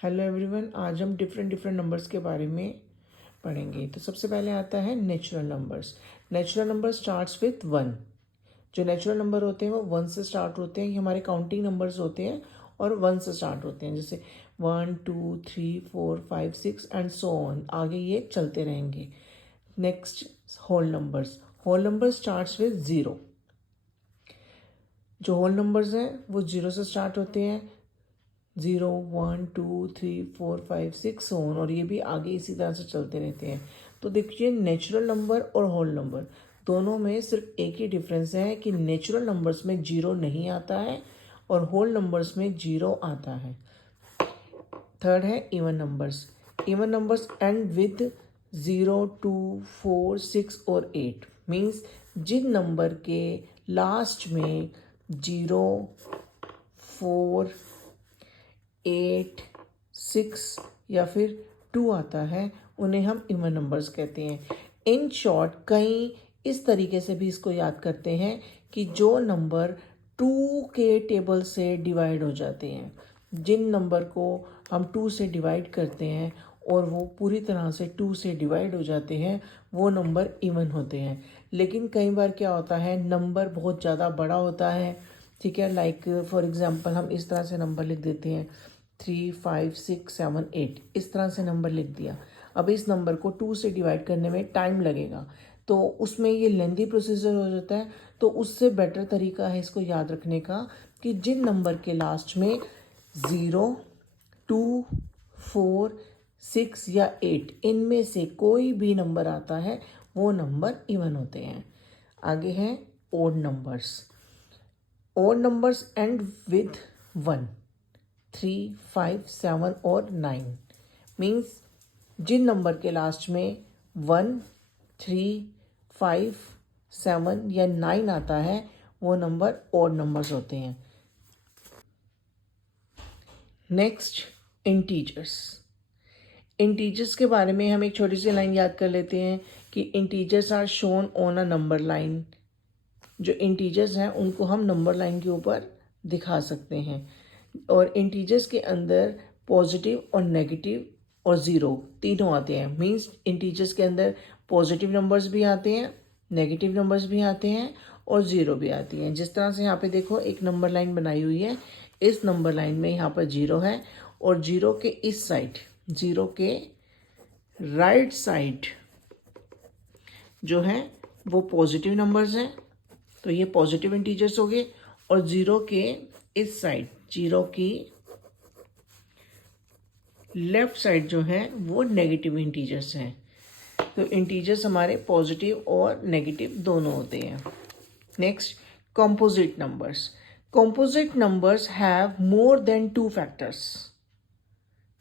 Hello everyone, आज हम different numbers के बारे में पढ़ेंगे। तो सबसे पहले आता है natural numbers. Natural number starts with one. जो नेचुरल नंबर होते हैं वो वन से स्टार्ट होते हैं। ये हमारे काउंटिंग नंबर्स होते हैं और वन से स्टार्ट होते हैं, जैसे 1 2 3 4 5 6 एंड सो ऑन, आगे ये चलते रहेंगे। Next, whole numbers. Whole number starts with zero. जो होल नंबर्स हैं वो ज़ीरो से स्टार्ट होते हैं, 0 1 2 3 4 5 6 ऑन, और ये भी आगे इसी तरह से चलते रहते हैं। तो देखिए, नेचुरल नंबर और होल नंबर दोनों में सिर्फ एक ही डिफरेंस है कि नेचुरल नंबर्स में जीरो नहीं आता है और होल नंबर्स में जीरो आता है। थर्ड है even numbers. Even numbers and with 0 2 4 6 और 8। मीन्स जिन नंबर के लास्ट में 0 4 8 6 या फिर 2 आता है उन्हें हम इवन नंबर्स कहते हैं। इन शॉर्ट, कई इस तरीके से भी इसको याद करते हैं कि जो नंबर 2 के टेबल से डिवाइड हो जाते हैं। जिन नंबर को हम 2 से डिवाइड करते हैं और वो पूरी तरह से 2 से डिवाइड हो जाते हैं, वो नंबर इवन होते हैं। लेकिन कई बार क्या होता है, नंबर बहुत ज़्यादा बड़ा होता है, ठीक है। लाइक फॉर एग्जांपल हम इस तरह से नंबर लिख देते हैं 3 5 6 7 8, इस तरह से नंबर लिख दिया। अब इस नंबर को 2 से डिवाइड करने में टाइम लगेगा, तो उसमें ये लेंदी प्रोसीजर हो जाता है। तो उससे बेटर तरीका है इसको याद रखने का कि जिन नंबर के लास्ट में 0 2 4 6 या 8 इनमें से कोई भी नंबर आता है वो नंबर इवन होते हैं। आगे हैं odd numbers. Odd numbers end with 1 3 5 7 और 9। मीन्स जिन नंबर के लास्ट में 1 3 5 7 या 9 आता है वो नंबर ओड नंबर्स होते हैं। Next, integers. इंटीजर्स के बारे में हम एक छोटी सी लाइन याद कर लेते हैं कि integers are shown on a number line. जो इंटीजर्स हैं उनको हम नंबर लाइन के ऊपर दिखा सकते हैं। और इंटीजर्स के अंदर पॉजिटिव और नेगेटिव और ज़ीरो तीनों आते हैं। मींस इंटीजर्स के अंदर पॉजिटिव नंबर्स भी आते हैं, नेगेटिव नंबर्स भी आते हैं और ज़ीरो भी आती हैं। जिस तरह से यहाँ पे देखो एक नंबर लाइन बनाई हुई है, इस नंबर लाइन में यहाँ पर ज़ीरो है और ज़ीरो के इस साइड, ज़ीरो के राइट साइड जो है वो पॉजिटिव नंबर्स हैं, तो ये पॉजिटिव इंटीजर्स हो गए। और ज़ीरो के इस साइड, ज़ीरो की लेफ्ट साइड जो है वो नेगेटिव इंटीजर्स हैं। तो इंटीजर्स हमारे पॉजिटिव और नेगेटिव दोनों होते हैं। Next, composite numbers. Composite numbers have more than 2 factors.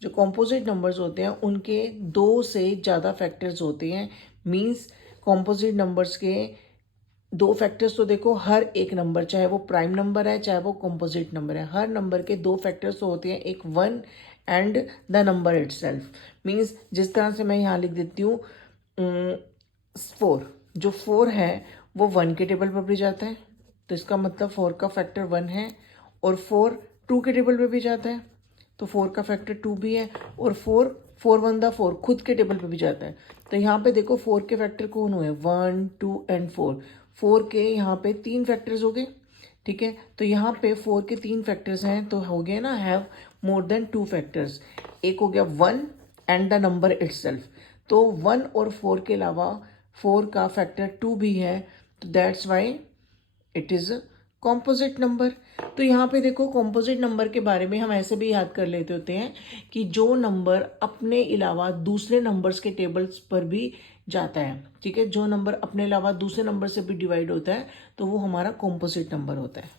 जो कंपोजिट नंबर्स होते हैं उनके 2 से ज़्यादा फैक्टर्स होते हैं। मींस कंपोजिट नंबर्स के 2 फैक्टर्स, तो देखो हर एक नंबर, चाहे वो प्राइम नंबर है चाहे वो कंपोजिट नंबर है, हर नंबर के 2 फैक्टर्स तो होते हैं, एक 1 and the number itself. Means जिस तरह से मैं यहाँ लिख देती हूँ 4। जो 4 है वो 1 के टेबल पर भी जाता है, तो इसका मतलब 4 का फैक्टर 1 है। और 4 2 के टेबल पर भी जाता है, तो 4 का फैक्टर 2 भी है। और 4 4 1 द 4 खुद के टेबल पर भी जाता है। तो यहाँ पे देखो 4 के फैक्टर कौन हुए, 1 2 एंड 4। 4 के यहाँ पे 3 फैक्टर्स हो गए, ठीक है। तो यहाँ पे 4 के 3 फैक्टर्स हैं, तो हो गया ना, हैव मोर देन 2 फैक्टर्स। एक हो गया 1 एंड द नंबर इटसेल्फ। तो 1 और 4 के अलावा 4 का फैक्टर 2 भी है, तो that's why it is a composite number. तो यहाँ पे देखो कॉम्पोजिट नंबर के बारे में हम ऐसे भी याद कर लेते होते हैं कि जो नंबर अपने अलावा दूसरे नंबर्स के टेबल्स पर भी जाता है, ठीक है। जो नंबर अपने अलावा दूसरे नंबर से भी डिवाइड होता है तो वो हमारा कॉम्पोजिट नंबर होता है।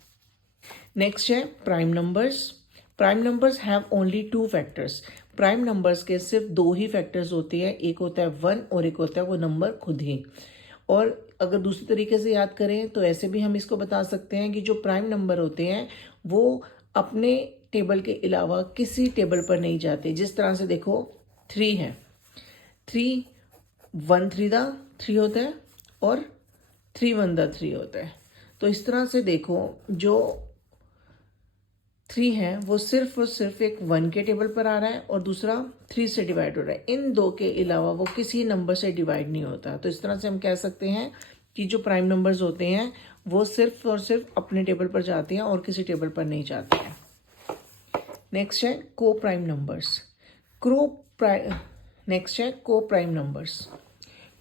नेक्स्ट है prime numbers. Prime numbers have only 2 factors. Prime numbers के सिर्फ 2 ही फैक्टर्स होते हैं, एक होता है 1 और एक होता है वो नंबर खुद ही। और अगर दूसरी तरीके से याद करें तो ऐसे भी हम इसको बता सकते हैं कि जो प्राइम नंबर होते हैं वो अपने टेबल के अलावा किसी टेबल पर नहीं जाते। जिस तरह से देखो 3 है, 3 1 3 द 3 होता है और 3 1 द 3 होता है। तो इस तरह से देखो जो 3 है वो सिर्फ और सिर्फ एक 1 के टेबल पर आ रहा है और दूसरा 3 से डिवाइड हो रहा है। इन दो के अलावा वो किसी नंबर से डिवाइड नहीं होता। तो इस तरह से हम कह सकते हैं कि जो प्राइम नंबर्स होते हैं वो सिर्फ और सिर्फ अपने टेबल पर जाते हैं और किसी टेबल पर नहीं जाते हैं। नेक्स्ट है को प्राइम नंबर्स। नेक्स्ट है coprime numbers.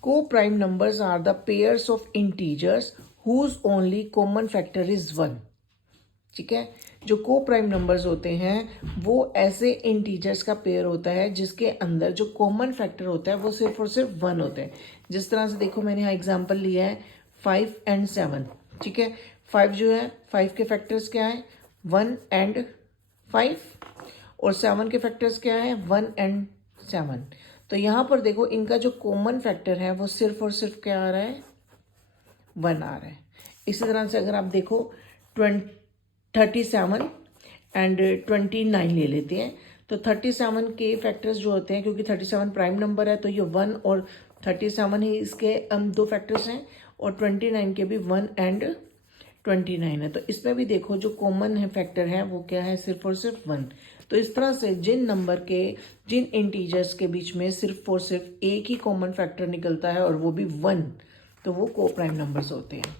Coprime numbers are the pairs of integers whose only common factor is 1। ठीक है, जो को प्राइम नंबर्स होते हैं वो ऐसे इंटीजर्स का पेयर होता है जिसके अंदर जो कॉमन फैक्टर होता है वो सिर्फ और सिर्फ 1 होते हैं। जिस तरह से देखो मैंने यहाँ एग्जांपल लिया है 5 and 7। ठीक है, 5 जो है 5 के फैक्टर्स क्या है 1 and 5 और 7 के फैक्टर्स क्या है 1 and 7। तो यहाँ पर देखो इनका जो कॉमन फैक्टर है वो सिर्फ और सिर्फ क्या आ रहा है 1 आ रहा है। इसी तरह से अगर आप देखो 37 एंड 29 ले लेते हैं तो 37 के फैक्टर्स जो होते हैं, क्योंकि 37 प्राइम नंबर है तो ये 1 और 37 ही इसके दो फैक्टर्स हैं और 29 के भी 1 and 29 है। तो इसमें भी देखो जो कॉमन है फैक्टर है वो क्या है सिर्फ और सिर्फ 1। तो इस तरह से जिन इंटीजर्स के बीच में सिर्फ और सिर्फ एक ही कॉमन फैक्टर निकलता है और वो भी 1, तो वो को प्राइम नंबर्स होते हैं।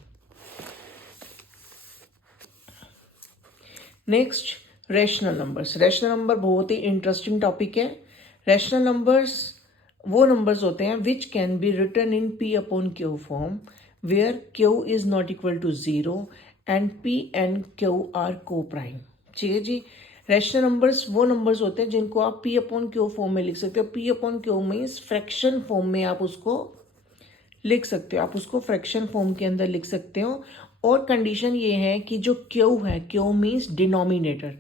Next rational numbers. Rational number बहुत ही इंटरेस्टिंग टॉपिक है। रैशनल नंबर्स वो नंबर्स होते हैं which can be written in P upon Q form where Q is not equal to 0 and P and Q are coprime. ठीक है जी, rational numbers वो नंबर्स होते हैं जिनको आप P अपॉन Q फॉर्म में लिख सकते हो। P upon Q means fraction form में आप उसको लिख सकते हो, आप उसको फ्रैक्शन फॉर्म के अंदर लिख सकते हो। और कंडीशन ये है कि जो क्यू है, Q means denominator.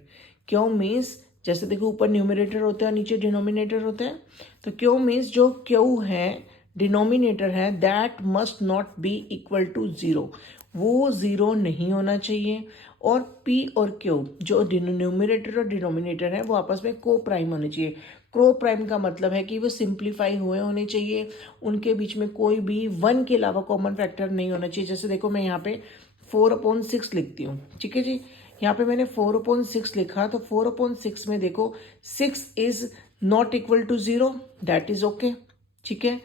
Q means जैसे देखो ऊपर न्यूमरेटर होता है नीचे डिनोमिनेटर होता है, तो क्यू मीन्स जो क्यू है डिनोमिनेटर है that must not be equal to 0, वो 0 नहीं होना चाहिए। और P और Q जो न्यूमरेटर और डिनोमिनेटर है वो आपस में को प्राइम होने चाहिए। को प्राइम का मतलब है कि वो सिंप्लीफाई हुए होने चाहिए, उनके बीच में कोई भी 1 के अलावा कॉमन फैक्टर नहीं होना चाहिए। जैसे देखो मैं यहाँ पे 4/6 लिखती हूँ। ठीक है जी, यहाँ पे मैंने 4/6 लिखा तो 4/6 में देखो 6 is not equal to 0, that is okay. ठीक है,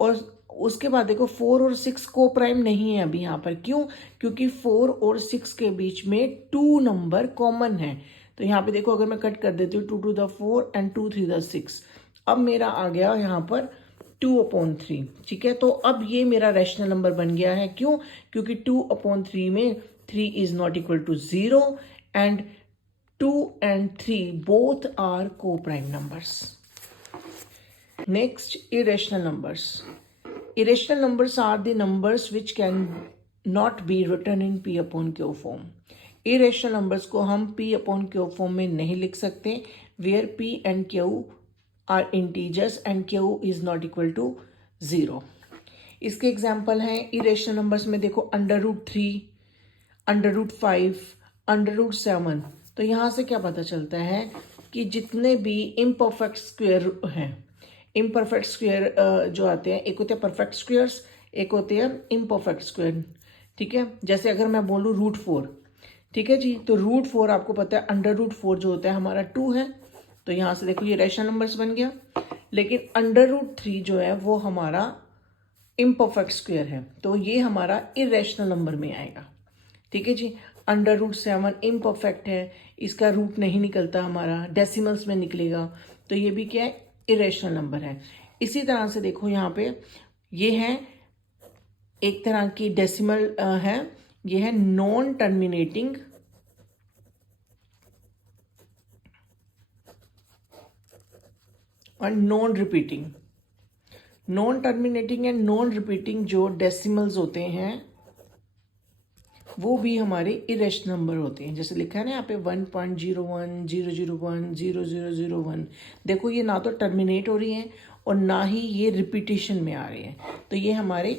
और उसके बाद देखो 4 और 6 को प्राइम नहीं है अभी यहाँ पर। क्यों? क्योंकि 4 और 6 के बीच में 2 नंबर कॉमन है। तो यहाँ पे देखो अगर मैं कट कर देती हूँ 2 to the 4 and 2 3 the 6, अब मेरा आ गया यहाँ पर 2/3। ठीक है, तो अब ये मेरा रैशनल नंबर बन गया है। क्यों? क्योंकि 2/3 में 3 is not equal to 0 and 2 and 3 both are coprime numbers. Next irrational numbers. Irrational numbers are the numbers which can not be written in P upon Q form. Irrational numbers को हम P upon Q form में नहीं लिख सकते where P and Q are integers and Q is not equal to 0. इसके example हैं irrational numbers में देखो √3, √5, √7। तो यहाँ से क्या पता चलता है कि जितने भी इम्परफेक्ट स्क्वायर हैं, इम्परफेक्ट स्क्वायर जो आते हैं, एक होते हैं परफेक्ट स्क्वायर्स, एक होते हैं इम्परफेक्ट स्क्वायर। ठीक है, जैसे अगर मैं बोलूँ √4, ठीक है जी, तो √4 आपको पता है √4 जो होता है हमारा 2 है। तो यहाँ से देखो ये रैशनल नंबर्स बन गया। लेकिन √3 जो है वो हमारा इम्परफेक्ट स्क्वायर है, तो ये हमारा इरेशनल नंबर में आएगा। ठीक है जी, √7 इम्परफेक्ट है, इसका रूट नहीं निकलता हमारा, डेसिमल्स में निकलेगा, तो ये भी क्या है इरेशनल नंबर है। इसी तरह से देखो यहाँ पे ये है एक तरह की डेसिमल है, ये है नॉन टर्मिनेटिंग और non repeating. Non terminating and non repeating जो डेसिमल्स होते हैं वो भी हमारे इरेशनल नंबर होते हैं। जैसे लिखा है ना यहाँ पे 1.01, 001, 0001। देखो ये ना तो टर्मिनेट हो रही हैं और ना ही ये रिपीटिशन में आ रही हैं, तो ये हमारे